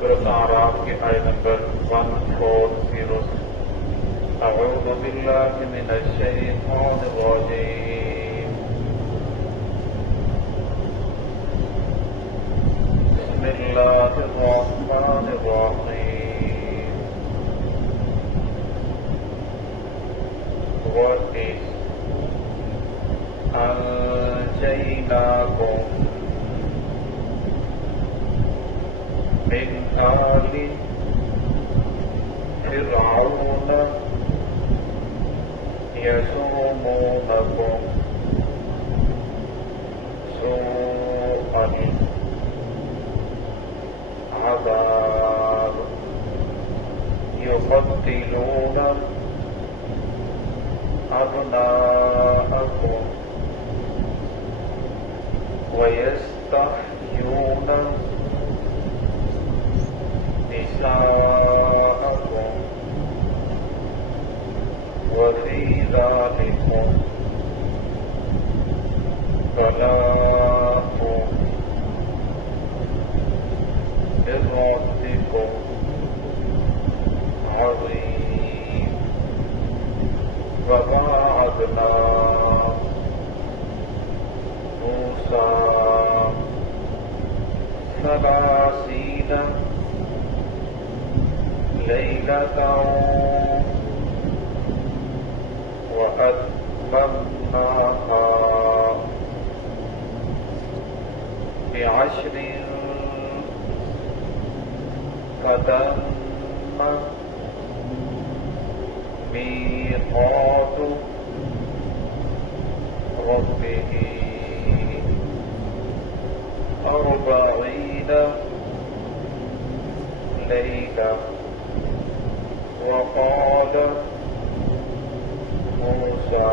سورۃ اعراف کی آیت نمبر 140۔ اعوذ باللہ من الشیطان الرجیم، بسم اللہ الرحمن الرحیم۔ وَإِذْ أَنْجَيْنَاكُمْ من آل فرعون يسومونكم سوء العذاب يقتلون أبناءكم ويستحيون نساءكم وفي ذلكم بلاء من ربكم عظيم۔ وواعدنا موسى 30 ليلة وأتممناها ب10 فتم ميقات ربه 40 ليلة۔ وقال موسى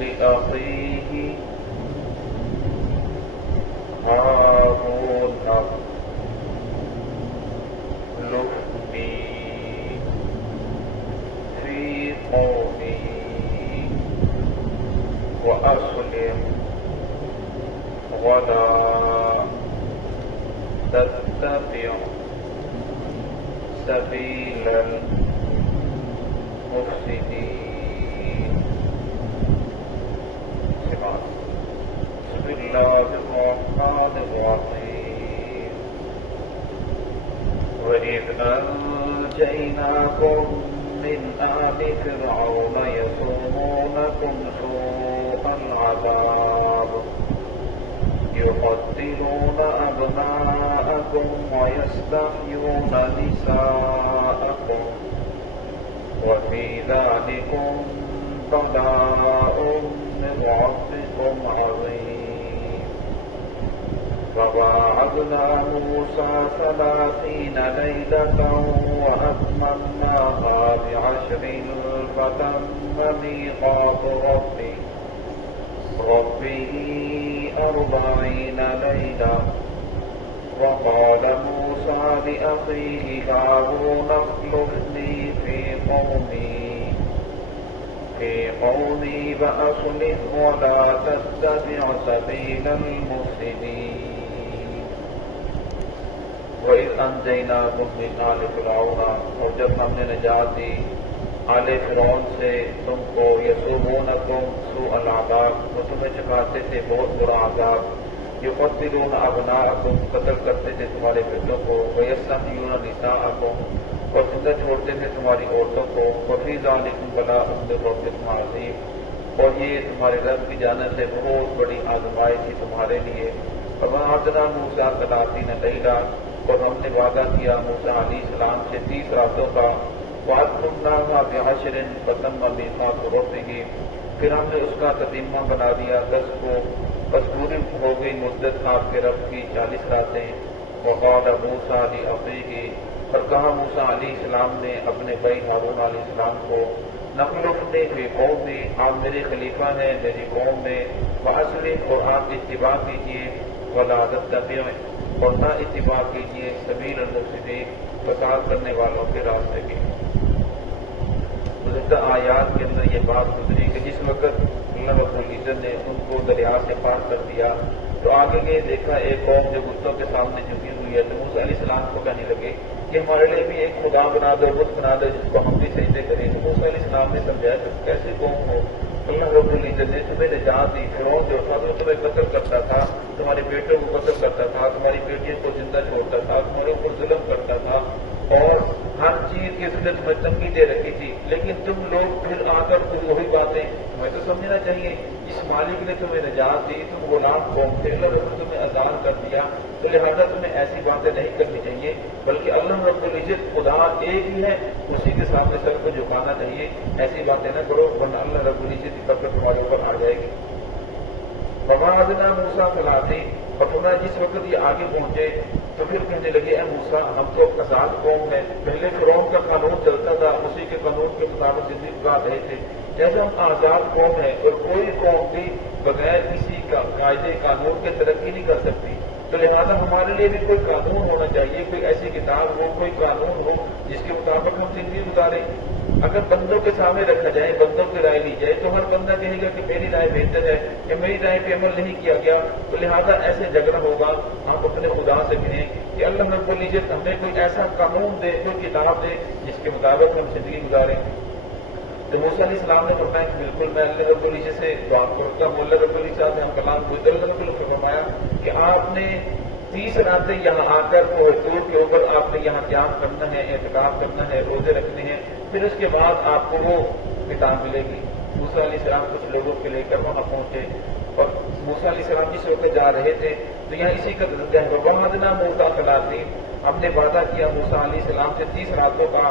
لأخيه هارون اخلفني في قومي وأصلح ولا تتبع سبيل المفسدين۔ بسم الله الرحمن الرحيم۔ وإذ أنجيناكم من آل فرعون يسومونكم سوء العذاب يقتلون أبناءكم ويستحيون نساءكم وفي ذلكم بلاء من ربكم عظيم۔ وواعدنا موسى 30 ليلة وأتممناها ب10 فتم ميقات ربه 40 ليلة۔ وقال موسى لأخيه هارون اخلفني في قومي وأصلح ولا تتبع سبيل المفسدين۔ وإذ أنجيناكم من آل فرعون، اور جب ہم نے نجات دی آل فرعون سے تم کو، یسومونکم سوء العذاب، وہ تمہیں چکھاتے تھے بہت برا عذاب، یقتلون ابناءکم، قتل کرتے تھے تمہارے بیٹوں کو، ویستحیون نساءکم، اور زندہ چھوڑتے تھے تمہاری عورتوں کو، وفی ذلکم بلاء من ربکم عظیم، اور یہ تمہارے رب کی جانب سے بہت بڑی آزمائش تھی تمہارے لیے۔ ووعدنا موسیٰ 30 لیلہ، اور ہم نے وعدہ کیا موسیٰ علیہ السلام سے 30 راتوں کا، وَأَتْمَمْنَاهَا ب10 فَتَمَّ مِيقَاتُ رَبِّهِ، پھر ہم نے اس کا تتمہ بنا دیا 10 کو، بس پوری ہو گئی مدت آپ کے رب کی 40 راتیں۔ وقال موسیٰ لأخیہ، اور کہا موسیٰ علیہ السلام نے اپنے بھائی ہارون علیہ السلام کو، نخلفنی فی قومی، آپ میرے خلیفہ ہیں میری قوم میں، وأصلح، اور آپ اتباع کیجیے، ولا تتبع، اور نہ اتباع کیجیے سبیل المفسدین، فساد کرنے والوں کے راستے کی۔ گزشتہ آیات کے اندر یہ بات گزری کہ جس وقت اللہ رب العزت نے ان کو دریا سے پار کر دیا تو آگے یہ دیکھا ایک قوم جو بتوں کے سامنے جھکی ہوئی ہے، تو موسیٰ علیہ السلام کو کہنے لگے کہ ہمارے لیے بھی ایک خدا بنا دو، بت بنا دو جس کو ہم بھی سجدے کریں۔ تو موسیٰ علیہ السلام نے سمجھایا تم کیسے قوم ہو، اللہ رب العزت نے تمہیں نجات دی۔ فرعون جو تھا وہ تمہیں قتل کرتا تھا، تمہارے بیٹوں کو قتل کرتا تھا، تمہاری بیٹیوں کو زندہ چھوڑتا تھا، تمہارے اوپر ظلم کرتا تھا اور ہر چیز کی ضرورت میں تنگی دے رکھی تھی، لیکن تم لوگ پھر آ کر خود وہی باتیں تمہیں تو سمجھنا چاہیے، اس مالک نے تمہیں نجات دی، تم غلام قوم تھے، اللہ رب نے تمہیں آزاد کر دیا، تو لہٰذا تمہیں ایسی باتیں نہیں کرنی چاہیے، بلکہ اللہ رب العزت خدا ایک ہی ہے، اسی کے سامنے سر کو جھکانا چاہیے، ایسی باتیں نہ کرو ورنہ اللہ رب العزت کی طرف تمہارے اوپر آ جائے گی۔ وَوَعَدْنَا مُوسَىٰ ثَلَاثِينَ، اور فرمایا جس وقت یہ آگے پہنچے تو پھر کہنے لگے اے موسیٰ ہم تو آزاد قوم ہیں، پہلے فرعون کا قانون چلتا تھا، اسی کے قانون کے مطابق زندگی گزار رہے تھے، جیسے ہم آزاد قوم ہیں اور کوئی قوم بھی بغیر کسی قاعدے قانون کے ترقی نہیں کر سکتی، تو لہٰذا ہمارے لیے بھی کوئی قانون ہونا چاہیے، کوئی ایسی کتاب ہو، کوئی قانون ہو جس کے مطابق ہم زندگی گزاریں۔ اگر بندوں کے سامنے رکھا جائے، بندوں کی رائے لی جائے تو ہر بندہ کہے گا کہ میری رائے بہتر ہے یا میری رائے پہ عمل نہیں کیا گیا، تو لہٰذا ایسے جھگڑا ہوگا۔ آپ اپنے خدا سے کہیں کہ اللہ رب العزت ہمیں کوئی ایسا قانون دے، کوئی کتاب دے جس کے مطابق ہم زندگی گزاریں۔ تو موسیٰ علیہ السلام نے فرمایا کہ بالکل میں اللہ رب العزت سے دعا کرتا ہوں، اللہ رب العزت سے ہم کلام پوچھتے، اللہ رب العزت نے فرمایا کہ آپ نے 30 راتیں یہاں آ کر طور کے اوپر آپ نے یہاں قیام کرنا ہے، اعتکاف کرنا ہے، روزے رکھنے ہیں، پھر اس کے بعد آپ کو وہ کتاب ملے گی۔ موسیٰ علیہ السلام کچھ لوگوں کے لے کر وہاں پہنچے اور موسیٰ علیہ السلام جس وقت جا رہے تھے تو یہاں اسی کا درجہ ہے، وَوَعَدْنَا مُوسَىٰ ثَلَاثِينَ، ہم نے وعدہ کیا موسیٰ علیہ السلام سے 30 راتوں کا،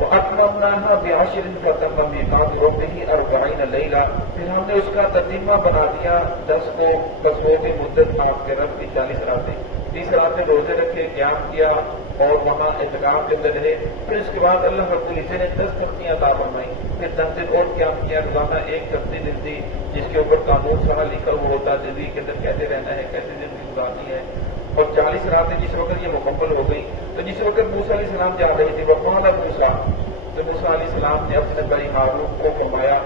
وَأَتْمَمْنَاهَا بِعَشْرٍ فَتَمَّ مِيقَاتُ رَبِّهِ 40 لَيْلَةً، پھر ہم نے اس کا تتمہ بنا دیا 10 کو، بس وہ بھی مدت آپ کے رب کی 40 راتیں، 30 راتیں روزے رکھے، قیام کیا اور وہاں اعتکاف کے اندر رہے، پھر اس کے بعد اللہ رب العزت نے 10 تختیاں عطا فرمائی، پھر 10 دن اور قیام کیا، روزانہ ایک تختی ملتی جس کے اوپر قانون سارا لکھا ہوا ہوتا، زندگی کے اندر کیسے رہنا ہے، کیسے زندگی گزارنی ہے، اور 40 راتیں جس وقت یہ مکمل ہو گئی تو جس وقت موسیٰ علیہ السلام جا رہے تھے وقال موسیٰ، تو موسیٰ علیہ السلام نے اپنے بھائی ہارون کو فرمایا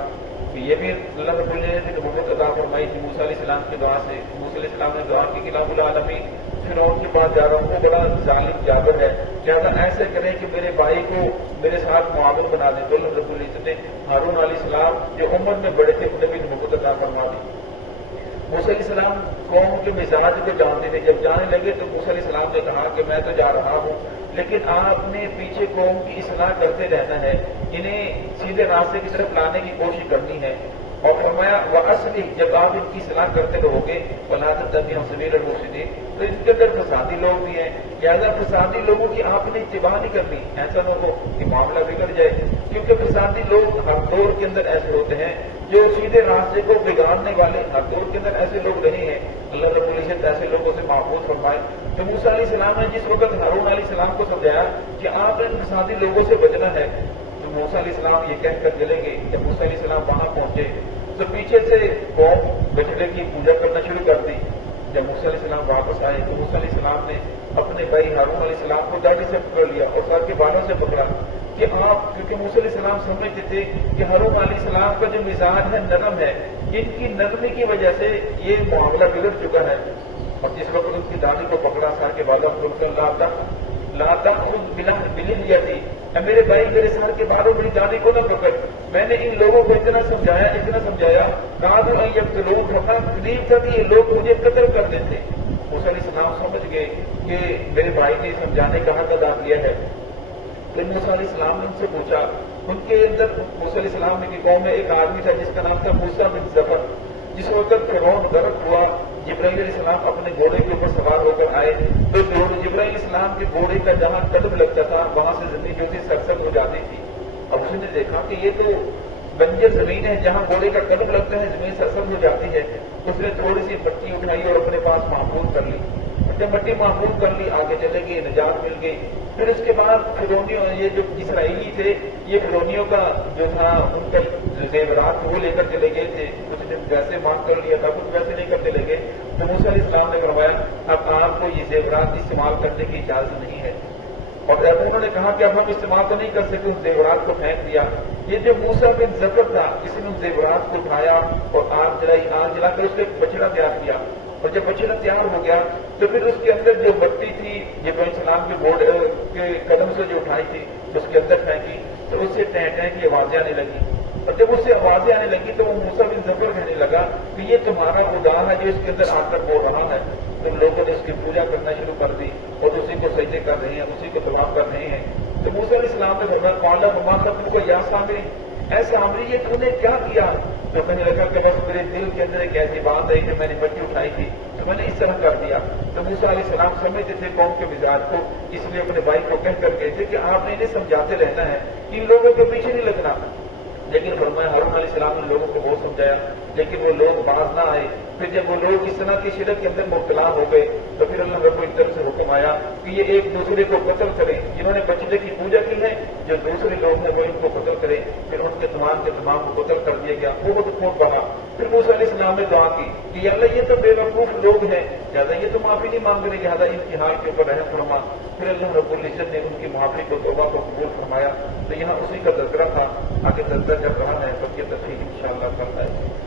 کہ یہ بھی اللہ رب العزت نے نبوت عطا فرمائی تھی موسیٰ علیہ السلام کی دعا سے، موسیٰ علیہ السلام نے دعا کی کہ رب العالمین فرعون کے پاس جا رہا ہوں، وہ بڑا ظالم جابر ہے، لہٰذا ایسے کریں کہ میرے بھائی کو میرے ساتھ معاون بنا دیں، تو اللہ رب العزت نے ہارون علیہ السلام جو عمر میں بڑے تھے انہیں بھی نبوت عطا فرما دی۔ موسیٰ علیہ السلام قوم کے مزاج کو جانتے تھے، جب جانے لگے تو موسیٰ علیہ السلام نے کہا کہ میں تو جا رہا ہوں لیکن آپ نے پیچھے قوم کی اصلاح کرتے رہنا ہے، انہیں سیدھے راستے کی طرف لانے کی کوشش کرنی ہے، اور فرمایا وَأَصْلِحْ، جب آپ ان کی اصلاح کرتے رہو گے وَلَا تَتَّبِعْ سَبِيلَ الْمُفْسِدِينَ، تو اس کے اندر فسادی لوگ بھی ہیں، لہٰذا فسادی لوگوں کی آپ نے اتباع نہیں کرنی، ایسا نہ ہو کہ معاملہ بگڑ جائے، کیونکہ فسادی لوگ ہر دور کے اندر ایسے ہوتے ہیں جو سیدھے راستے کو بگاڑنے والے، ہر دور کے اندر ایسے لوگ رہے ہیں، اللہ رب العزت ایسے لوگوں سے محفوظ فرمائے۔ تو موسیٰ علیہ السلام نے جس وقت ہارون علیہ السلام کو سمجھایا کہ آپ ان فسادی لوگوں سے بچنا ہے، تو موسیٰ علیہ السلام یہ کہہ کر چلے گئے، جب موسیٰ علیہ السلام وہاں پہنچے تو پیچھے سے قوم بچڑے کی پوجا کرنا شروع کر دی۔ جب موسیٰ علیہ السلام واپس آئے تو موسیٰ علیہ السلام نے اپنے بھائی ہارون علیہ السلام کو داڑھی سے پکڑ لیا اور سر کے بالوں سے پکڑا کہ آپ، کیونکہ موسیٰ علیہ السلام سمجھتے تھے کہ ہارون علیہ السلام کا جو مزاج ہے نرم ہے، ان کی نرمی کی وجہ سے یہ معاملہ بگڑ چکا ہے، اور جس وقت ان کی داڑھی کو پکڑا سر کے بالوں کو لا تأخذ بلحیتی، اے میرے بھائی میرے سر کے بالوں میری داڑھی کو نہ پکڑ، میں نے ان لوگوں کو اتنا سمجھایا قالوا ان یقتلوک، قریب تھا کہ یہ لوگ مجھے قتل کر دیتے۔ موسیٰ علیہ السلام سمجھ گئے کہ میرے بھائی نے سمجھانے کا حق ادا کیا ہے، پھر موسیٰ علیہ السلام نے ان سے پوچھا، ان کے اندر موسیٰ علیہ السلام کی قوم میں ایک آدمی تھا جس کا نام تھا موسیٰ بن ظفر، جس وقت فرعون غرق ہوا جبرائیل علیہ السلام اپنے گھوڑے کے اوپر سوار ہو کر آئے تو جبرائیل علیہ السلام کے گھوڑے کا جہاں قدم لگتا تھا وہاں سے زمین جو تھی سرسبز ہو جاتی تھی۔ اب اس نے دیکھا کہ یہ تو بنجر زمین ہے، جہاں گھوڑے کا قدم لگتا ہے زمین سرسبز ہو جاتی ہے، اس نے تھوڑی سی مٹی اٹھائی اور اپنے پاس محفوظ کر لی، جب مٹی محفوظ کر لی آگے چلے گئے، نجات مل گئی۔ پھر اس کے بعد فرعونیوں، یہ جو اسرائیلی تھے یہ فرعونیوں کا جو تھا ان کا زیورات وہ لے کر چلے گئے تھے، کچھ نے ویسے مانگ کر لیا تھا، کچھ ویسے نہیں کر چلے گئے، تو موسیٰ علیہ السلام نے فرمایا اب آپ کو یہ زیورات استعمال کرنے کی اجازت نہیں ہے، اور جب انہوں نے کہا کہ اب ہم استعمال تو نہیں کر سکتے، ان زیورات کو پھینک دیا۔ یہ جو موسیٰ بن ظفر تھا اس نے ان زیورات کو اٹھایا اور آگ جلا کر اس کا ایک بچڑا تیار کیا اور جب بچڑا تیار ہو گیا تو پھر اس کے اندر جو بتی تھی ابراہیم السلام کے بورڈ کے قدم سے جو اٹھائی تھی اس کے اندر پھینکی تو اس سے ٹیں ٹیں کی آوازیں آنے لگی، اور جب اس سے آوازیں آنے لگی تو وہ موسیٰ بن ظفر کہنے لگا کہ یہ تمہارا خدا ہے جو اس کے اندر آ کر بول رہا ہے۔ تو لوگوں نے اس کی پوجا کرنا شروع کر دی اور اسی کو سجدے کر رہے ہیں، اسی کو طواف کر رہے ہیں۔ تو موسیٰ علیہ السلام نے فرمایا قال وما خطبک یا سامری، اے سامری یہ تم نے کیا کیا؟ تو کہنے لگا کہ بس میرے دل کے اندر ایک ایسی بات ہے کہ میں نے بچی اٹھائی تھی تو میں نے اس طرح کر دیا۔ تو موسیٰ علیہ السلام سمجھتے تھے قوم کے مزاج کو، اس لیے اپنے بھائی کو کہہ کر گئے تھے کہ آپ نے انہیں سمجھاتے رہنا ہے، ان لوگوں کے پیچھے نہیں لگنا۔ لیکن فرمایا ہارون علیہ السلام نے لوگوں کو بہت سمجھایا لیکن وہ لوگ باز نہ آئے۔ پھر جب وہ لوگ اس طرح کی شرک کے اندر مبتلا ہو گئے تو پھر اللہ رب کی طرف سے حکم آیا کہ یہ ایک دوسرے کو قتل کریں، جنہوں نے بچڑے کی پوجا کی ہے جو دوسرے لوگ ہیں وہ ان کو قتل کریں۔ پھر ان کے تمام کو قتل کر دیا گیا، وہ تو خون بہا۔ پھر موسیٰ علیہ السلام نے دعا کی کہ یا اللہ یہ تو بے وقوف لوگ ہیں، لہٰذا یہ تو معافی نہیں مانگ رہے، لہٰذا ان کی حال کے اوپر رحم فرما۔ پھر اللہ رب العزت نے ان کی معافی کو، توبہ کو قبول فرمایا۔ تو یہاں اسی کا تذکرہ تھا، آگے تذکرہ چل رہا ہے، سب کی تفصیل انشاءاللہ کرتا ہے۔